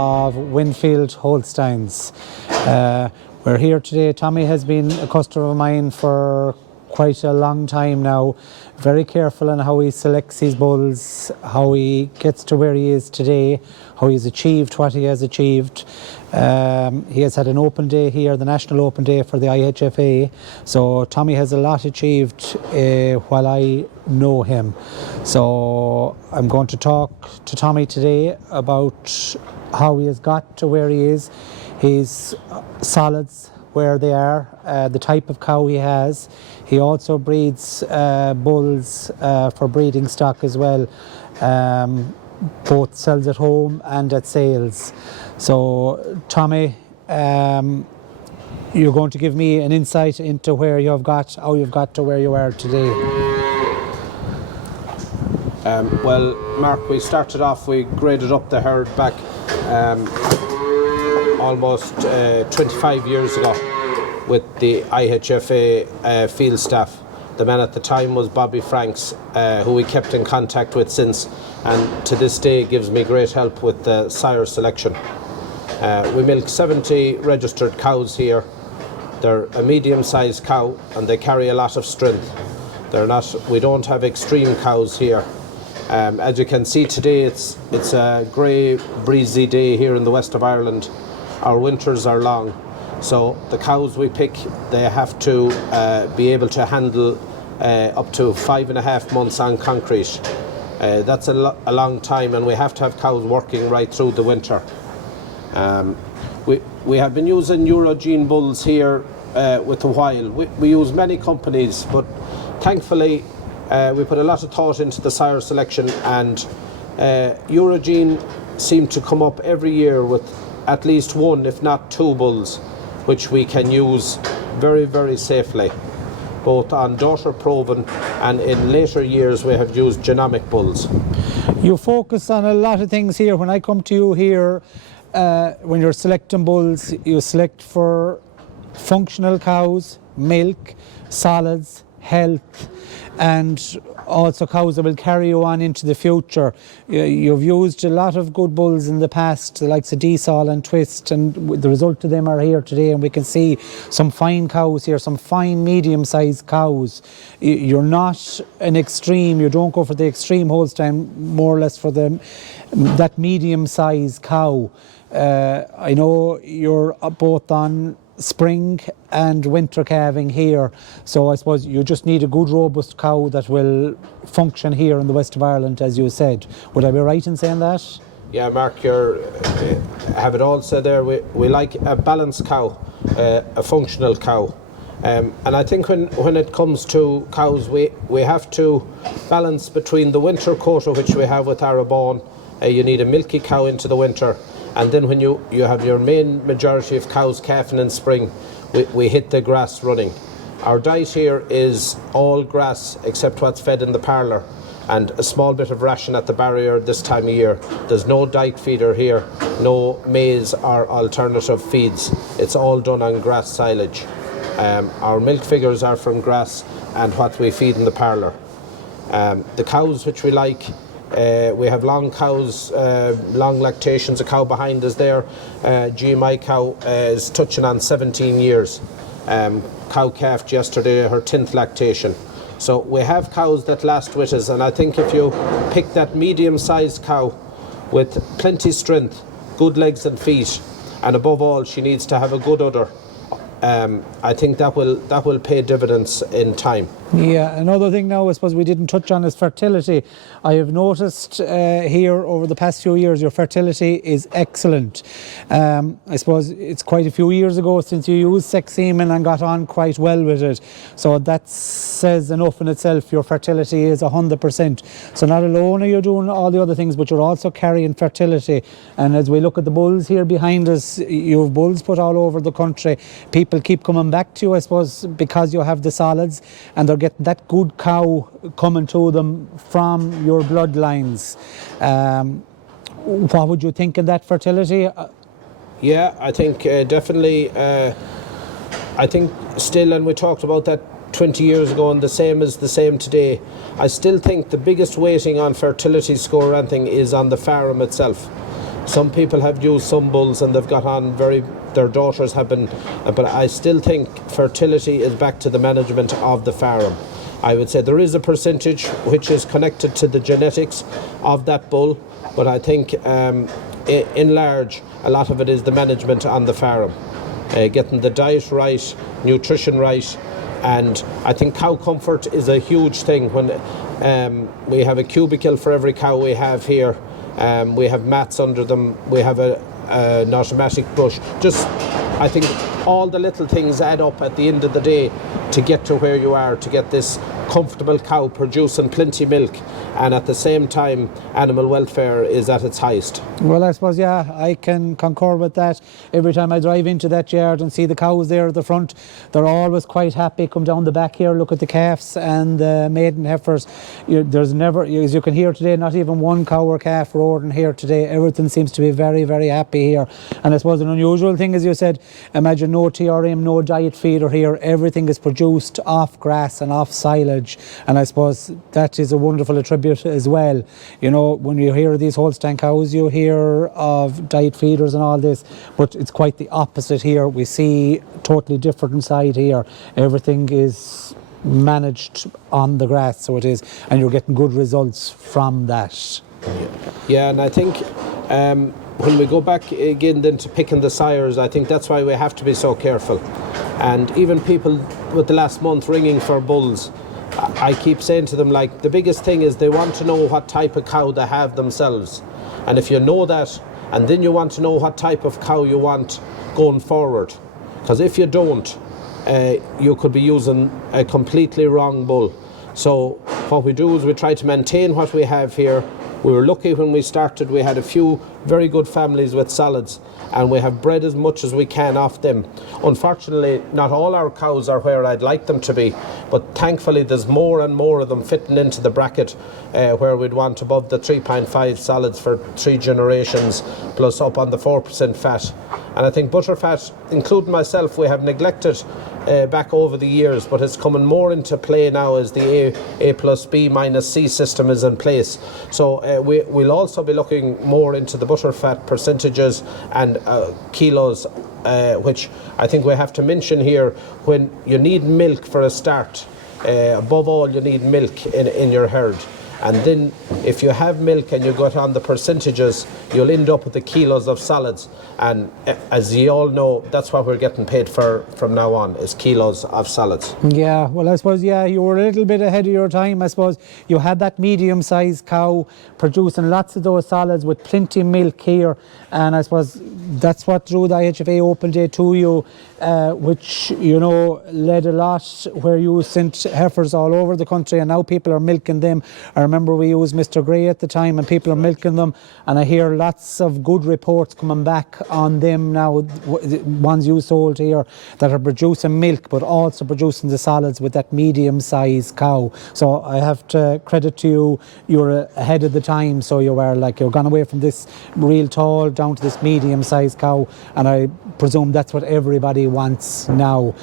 of Winfield Holsteins. We're here today. Tommy has been a customer of mine for quite a long time now. Very careful on how he selects his bulls, how he gets to where he is today, how he's achieved what he has achieved. He has had an open day here, the National Open Day for the IHFA. So Tommy has a lot achieved while I know him. So I'm going to talk to Tommy today about how he has got to where he is, his solids, where they are, the type of cow he has. He also breeds bulls for breeding stock as well, both sells at home and at sales. So Tommy, you're going to give me an insight into where you've got, how you've got to where you are today. Well, Mark, we started off, we graded up the herd back almost 25 years ago with the IHFA field staff. The man at the time was Bobby Franks, who we kept in contact with since, and to this day gives me great help with the sire selection. We milk 70 registered cows here. They're a medium-sized cow and they carry a lot of strength. We don't have extreme cows here. As you can see today, it's a grey, breezy day here in the west of Ireland. Our winters are long, so the cows we pick, they have to be able to handle up to 5.5 months on concrete. That's a long time, and we have to have cows working right through the winter. We have been using Eurogene bulls here with a while. We use many companies, but thankfully we put a lot of thought into the sire selection, and Eurogene seem to come up every year with at least one, if not two bulls, which we can use very, very safely, both on daughter proven, and in later years we have used genomic bulls. You focus on a lot of things here. When I come to you here, when you're selecting bulls, you select for functional cows, milk, solids, health, and also cows that will carry you on into the future. You've used a lot of good bulls in the past, the likes of Desol and Twist, and the result of them are here today, and we can see some fine cows here, some fine medium-sized cows. You're not an extreme, you don't go for the extreme Holstein, more or less for that medium-sized cow. I know you're both on spring and winter calving here, so I suppose you just need a good robust cow that will function here in the west of Ireland, as you said. Would I be right in saying that? Yeah, Mark, you have it all said there. We like a balanced cow, a functional cow, and I think when it comes to cows, we have to balance between the winter quota which we have with Arabon. You need a milky cow into the winter, and then when you have your main majority of cows calving in spring, we hit the grass running. Our diet here is all grass except what's fed in the parlour, and a small bit of ration at the barrier this time of year. There's no diet feeder here, no maize or alternative feeds. It's all done on grass silage. Our milk figures are from grass and what we feed in the parlour. The cows which we like, we have long cows, long lactations. A cow behind us there, GMI cow, is touching on 17 years. Cow calved yesterday, her 10th lactation. So we have cows that last with us, and I think if you pick that medium-sized cow with plenty strength, good legs and feet, and above all she needs to have a good udder, I think that will pay dividends in time. Yeah, another thing now I suppose we didn't touch on is fertility. I have noticed here over the past few years your fertility is excellent. I suppose it's quite a few years ago since you used sex semen and got on quite well with it. So that says enough in itself. Your fertility is 100%. So not alone are you doing all the other things, but you're also carrying fertility. And as we look at the bulls here behind us, you have bulls put all over the country. People keep coming back to you, I suppose, because you have the solids and they're getting that good cow coming to them from your bloodlines. What would you think of that fertility? Yeah, I think definitely. I think still, and we talked about that 20 years ago, and the same is the same today. I still think the biggest weighting on fertility score ranking is on the farm itself. some people have used some bulls and they've got on their daughters have been, but I still think fertility is back to the management of the farm. I would say there is a percentage which is connected to the genetics of that bull, but I think in large, a lot of it is the management on the farm. Getting the diet right, nutrition right, and I think cow comfort is a huge thing. When we have a cubicle for every cow we have here, we have mats under them, we have an automatic brush. Just, I think all the little things add up at the end of the day to get to where you are, to get this comfortable cow producing plenty milk, and at the same time animal welfare is at its highest. Well, I suppose, yeah, I can concur with that. Every time I drive into that yard and see the cows there at the front, they're always quite happy. Come down the back here, look at the calves and the maiden heifers. There's never, as you can hear today, not even one cow or calf roaring here today. Everything seems to be very, very happy here. And I suppose an unusual thing, as you said, imagine no TRM, no diet feeder here. Everything is produced off grass and off silage. And I suppose that is a wonderful attribute as well. You know, when you hear these Holstein cows, you hear of diet feeders and all this, but it's quite the opposite here. We see totally different inside here. Everything is managed on the grass, so it is, and you're getting good results from that. Yeah, and I think when we go back again then to picking the sires, I think that's why we have to be so careful. And even people with the last month ringing for bulls, I keep saying to them, like, the biggest thing is they want to know what type of cow they have themselves. And if you know that, and then you want to know what type of cow you want going forward. Because if you don't, you could be using a completely wrong bull. So what we do is we try to maintain what we have here. We were lucky when we started, we had a few very good families with solids, and we have bred as much as we can off them. Unfortunately, not all our cows are where I'd like them to be, but thankfully there's more and more of them fitting into the bracket where we'd want above the 3.5 solids for 3 generations, plus up on the 4% fat. And I think butterfat, including myself, we have neglected back over the years, but it's coming more into play now as the A plus B minus C system is in place. So we'll also be looking more into the butterfat percentages and kilos, which I think we have to mention here. When you need milk for a start, above all you need milk in your herd. And then if you have milk and you got on the percentages, you'll end up with the kilos of solids. And as you all know, that's what we're getting paid for from now on, is kilos of solids. Yeah, well, I suppose, yeah, you were a little bit ahead of your time. I suppose you had that medium-sized cow producing lots of those solids with plenty of milk here. And I suppose that's what drew the IHFA Open Day to you, which, you know, led a lot where you sent heifers all over the country, and now people are milking them. I remember we used Mr. Gray at the time, and people are milking them, and I hear lots of good reports coming back on them now, ones you sold here, that are producing milk but also producing the solids with that medium-sized cow. So I have to credit to you, you're ahead of the time. So you were, like, you're gone away from this real tall down to this medium-sized cow, and I presume that's what everybody wants now.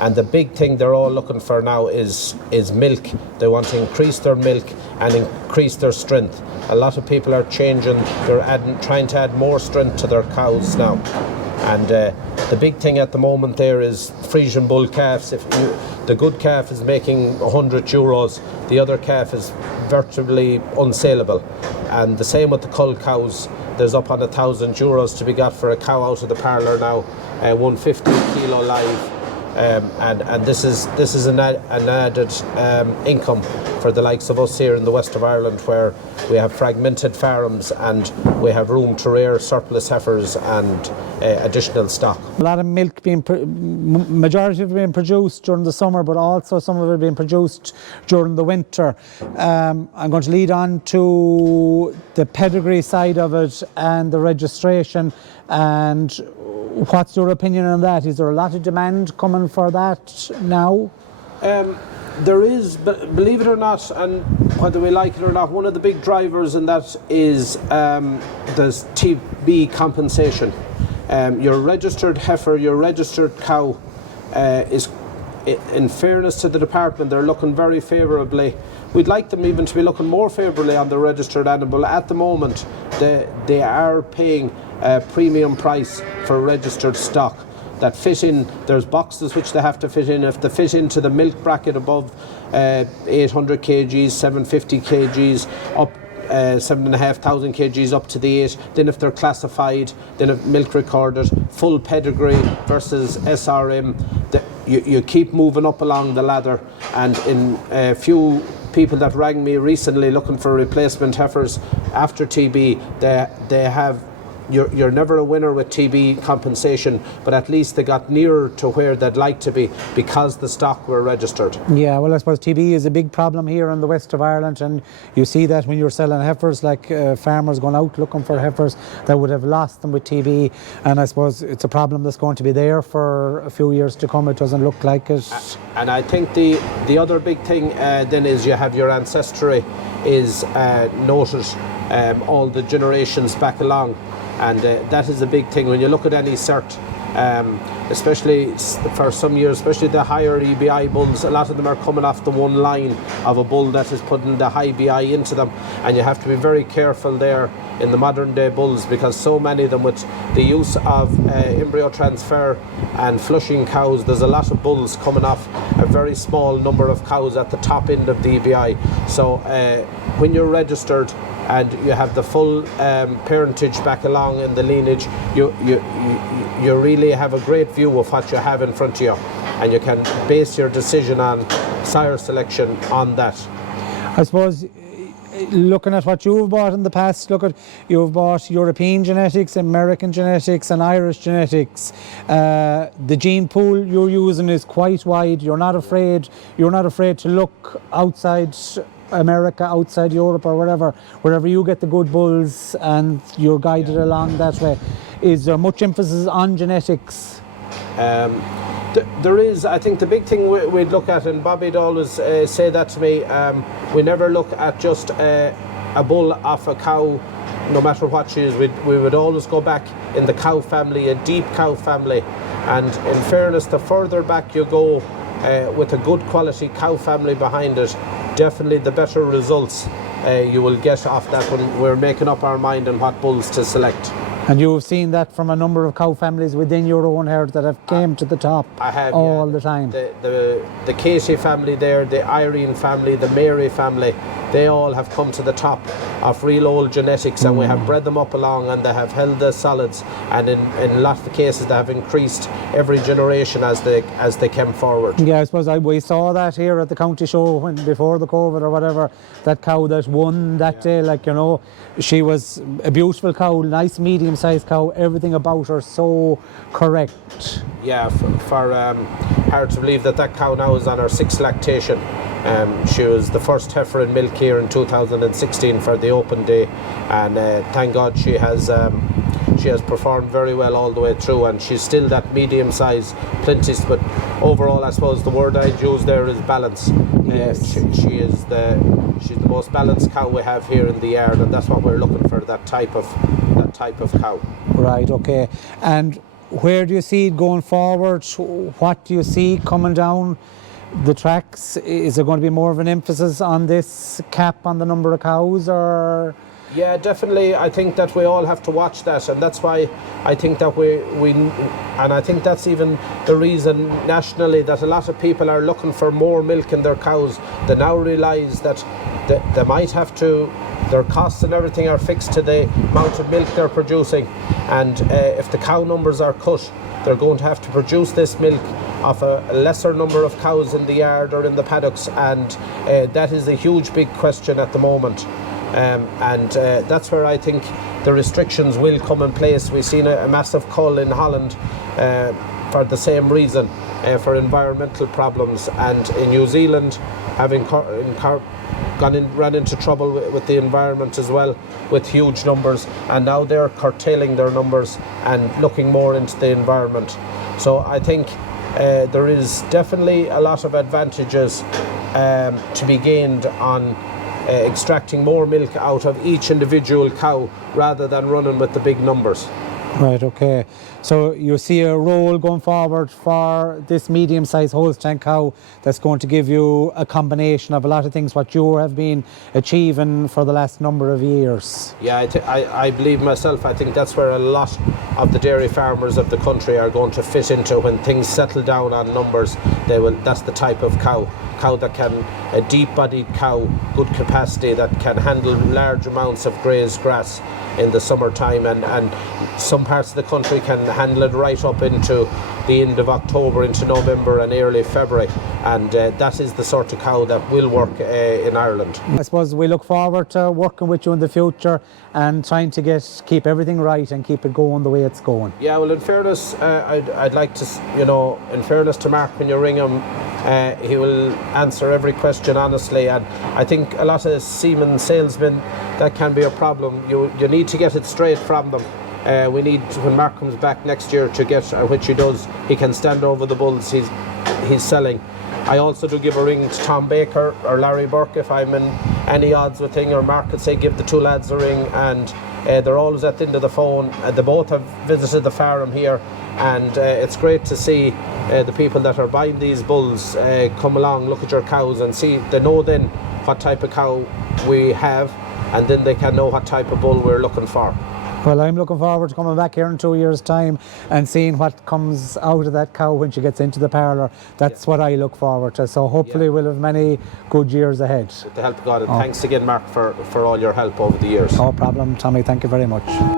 And the big thing they're all looking for now is milk. They want to increase their milk and increase their strength. A lot of people are changing, they're trying to add more strength to their cows now. And the big thing at the moment there is Frisian bull calves. If the good calf is making €100, the other calf is virtually unsaleable. And the same with the cull cows. There's up on €1,000 to be got for a cow out of the parlour now, 150 kilo live. And this is an added income for the likes of us here in the west of Ireland, where we have fragmented farms and we have room to rear surplus heifers and additional stock. A lot of milk majority of it being produced during the summer, but also some of it being produced during the winter. I'm going to lead on to the pedigree side of it and the registration. And what's your opinion on that? Is there a lot of demand coming for that now? There is, but believe it or not, and whether we like it or not, one of the big drivers in that is there's TB compensation. Your registered heifer, your registered cow is in fairness to the department, they're looking very favourably. We'd like them even to be looking more favourably on the registered animal. At the moment, they are paying a premium price for registered stock that fit in. There's boxes which they have to fit in. If they fit into the milk bracket above 800 kgs, 750 kgs, up 7,500 kgs up to the 8. Then if they're classified, then if milk recorded, full pedigree versus SRM, you keep moving up along the ladder. And in a few people that rang me recently looking for replacement heifers after TB, they have. You're never a winner with TB compensation, but at least they got nearer to where they'd like to be because the stock were registered. Yeah, well, I suppose TB is a big problem here in the west of Ireland, and you see that when you're selling heifers, like farmers going out looking for heifers that would have lost them with TB, and I suppose it's a problem that's going to be there for a few years to come. It doesn't look like it. And I think the other big thing then is you have your ancestry is noted all the generations back along. And that is a big thing when you look at any cert, especially for some years, especially the higher EBI bulls. A lot of them are coming off the one line of a bull that is putting the high BI into them, and you have to be very careful there in the modern day bulls, because so many of them, with the use of embryo transfer and flushing cows, there's a lot of bulls coming off a very small number of cows at the top end of the EBI. So when you're registered and you have the full parentage back along in the lineage, you really have a great view of what you have in front of you, and you can base your decision on sire selection on that. I suppose, looking at what you've bought in the past, you've bought European genetics, American genetics and Irish genetics. The gene pool you're using is quite wide. You're not afraid to look outside America, outside Europe or wherever you get the good bulls, and you're guided along that way. Is there much emphasis on genetics? There is. I think the big thing we'd look at, and Bobby'd always say that to me, we never look at just a bull off a cow, no matter what she is. We would always go back in the cow family, a deep cow family, and in fairness, the further back you go with a good quality cow family behind it, definitely the better results you will get off that when we're making up our mind on what bulls to select. And you've seen that from a number of cow families within your own herd that have came to the top. I have, all the time. The Katie family there, the Irene family, the Mary family, they all have come to the top of real old genetics, and we have bred them up along, and they have held the solids, and in a lot of the cases they have increased every generation as they came forward. Yeah, I suppose we saw that here at the county show before the COVID or whatever, that cow that won that day, she was a beautiful cow, nice medium-sized cow, everything about her so correct. Yeah, for hard to believe that cow now is on her 6th lactation. She was the first heifer in milk here in 2016 for the open day, and thank God she has performed very well all the way through, and she's still that medium-sized plenteous. But overall, I suppose the word I'd use there is balance. Yes, she's the most balanced cow we have here in the yard, and that's what we're looking for, that type of cow. Right. Okay. And where do you see it going forward? What do you see coming down the tracks? Is there going to be more of an emphasis on this cap on the number of cows, or? Yeah, definitely. I think that we all have to watch that, and that's why I think that and I think that's even the reason nationally that a lot of people are looking for more milk in their cows. They now realise that they might have to, their costs and everything are fixed to the amount of milk they're producing, and if the cow numbers are cut, they're going to have to produce this milk off a lesser number of cows in the yard or in the paddocks, and that is a huge big question at the moment. And that's where I think the restrictions will come in place. We've seen a massive cull in Holland for the same reason, for environmental problems, and in New Zealand having run into trouble with the environment as well, with huge numbers, and now they're curtailing their numbers and looking more into the environment. So I think there is definitely a lot of advantages to be gained on extracting more milk out of each individual cow rather than running with the big numbers. Right, okay. So you see a role going forward for this medium-sized Holstein cow that's going to give you a combination of a lot of things what you have been achieving for the last number of years. Yeah, I believe myself, I think that's where a lot of the dairy farmers of the country are going to fit into when things settle down on numbers. That's the type of cow that can, a deep-bodied cow, good capacity, that can handle large amounts of grazed grass in the summertime, and some parts of the country can handle it right up into the end of October, into November and early February, and that is the sort of cow that will work in Ireland. I suppose we look forward to working with you in the future and trying to keep everything right and keep it going the way it's going. Yeah, well, in fairness, I'd like to, in fairness to Mark, when you ring him, he will answer every question honestly, and I think a lot of semen salesmen, that can be a problem. You need to get it straight from them. We need, when Mark comes back next year, to get, which he does, he can stand over the bulls he's selling. I also do give a ring to Tom Baker or Larry Burke if I'm in any odds with thing, or Mark could say give the two lads a ring, and they're always at the end of the phone. They both have visited the farm here, and it's great to see the people that are buying these bulls come along, look at your cows and see, they know then what type of cow we have, and then they can know what type of bull we're looking for. Well, I'm looking forward to coming back here in 2 years' time and seeing what comes out of that cow when she gets into the parlour. That's what I look forward to. So hopefully we'll have many good years ahead. With the help of God, and thanks again, Mark, for all your help over the years. No problem, Tommy. Thank you very much.